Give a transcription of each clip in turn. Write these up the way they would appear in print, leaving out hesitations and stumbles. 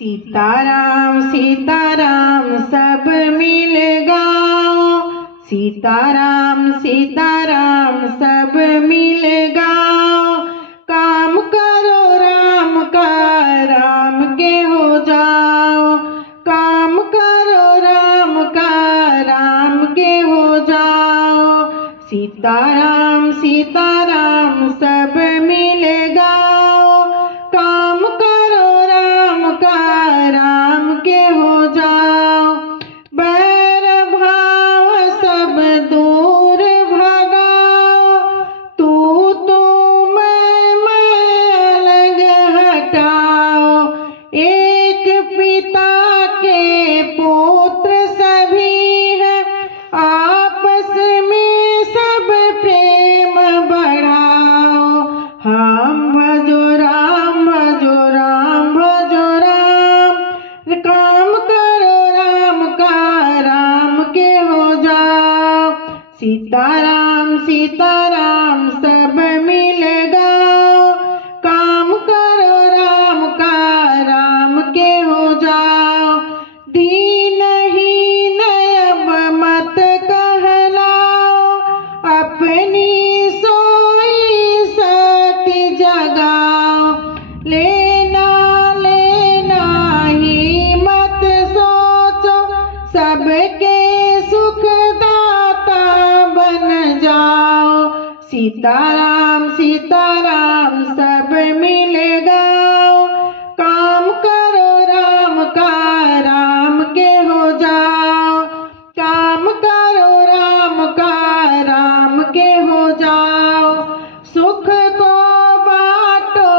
सीताराम सीताराम सब मिल गाओ, सीताराम सीताराम सब मिल गाओ। काम करो राम का, राम के हो जाओ। काम करो राम का, राम के हो जाओ। सीताराम सीताराम सब मिल गाओ। काम करो राम का, राम के हो जाओ। बैर भाव सब दूर भगाओ। तू मैं अलग हटाओ। एक पिता के पुत्र सभी है, आपस में सब प्रेम बढ़ाओ। हम भजो राम भजो राम भजो राम। काम करो राम का, राम के हो जाओ। सीताराम सीताराम सब मिल गाओ। काम करो राम का, राम के हो जाओ। दीनहीन अब मत कहलाओ, अपनी सोई शक्ति जगाओ। लेना लेना ही मत सोचो, सबके सुखदाता बन जाओ। सीताराम सीताराम सब मिल गाओ। काम करो राम का, राम के हो जाओ। काम करो राम का, राम के हो जाओ। सुख को बांटो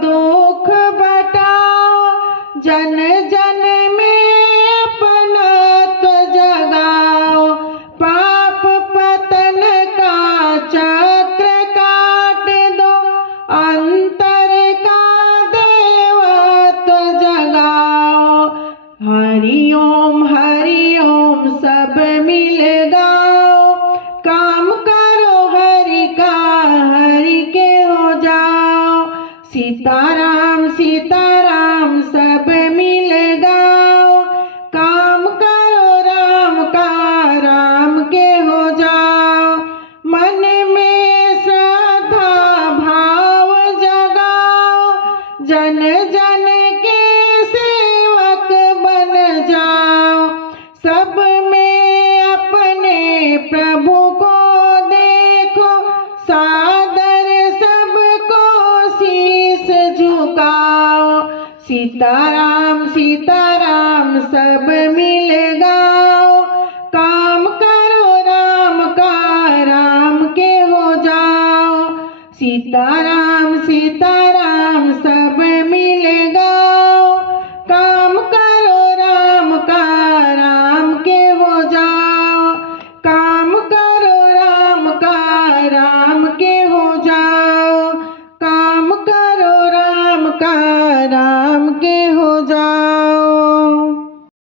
दुख बटाओ, जन जन में अपनत्व जगाओ। पाप पतन का चक्र काट दो, अंतर का देवत्व जगाओ। हरि ओम सब मिल गाओ। काम करो हरि का, हरि के हो जाओ। सीताराम सीताराम सब मिल गाओ। काम करो राम का, राम के हो जाओ। मन में श्रद्धा भाव जगाओ, जन जन के सेवक बन जाओ। सब में अपने प्रभु को देखो, सादर सबको शीस झुकाओ। सीताराम सीताराम सब मिल गाओ। काम करो राम का, राम के हो जाओ। सीताराम सीताराम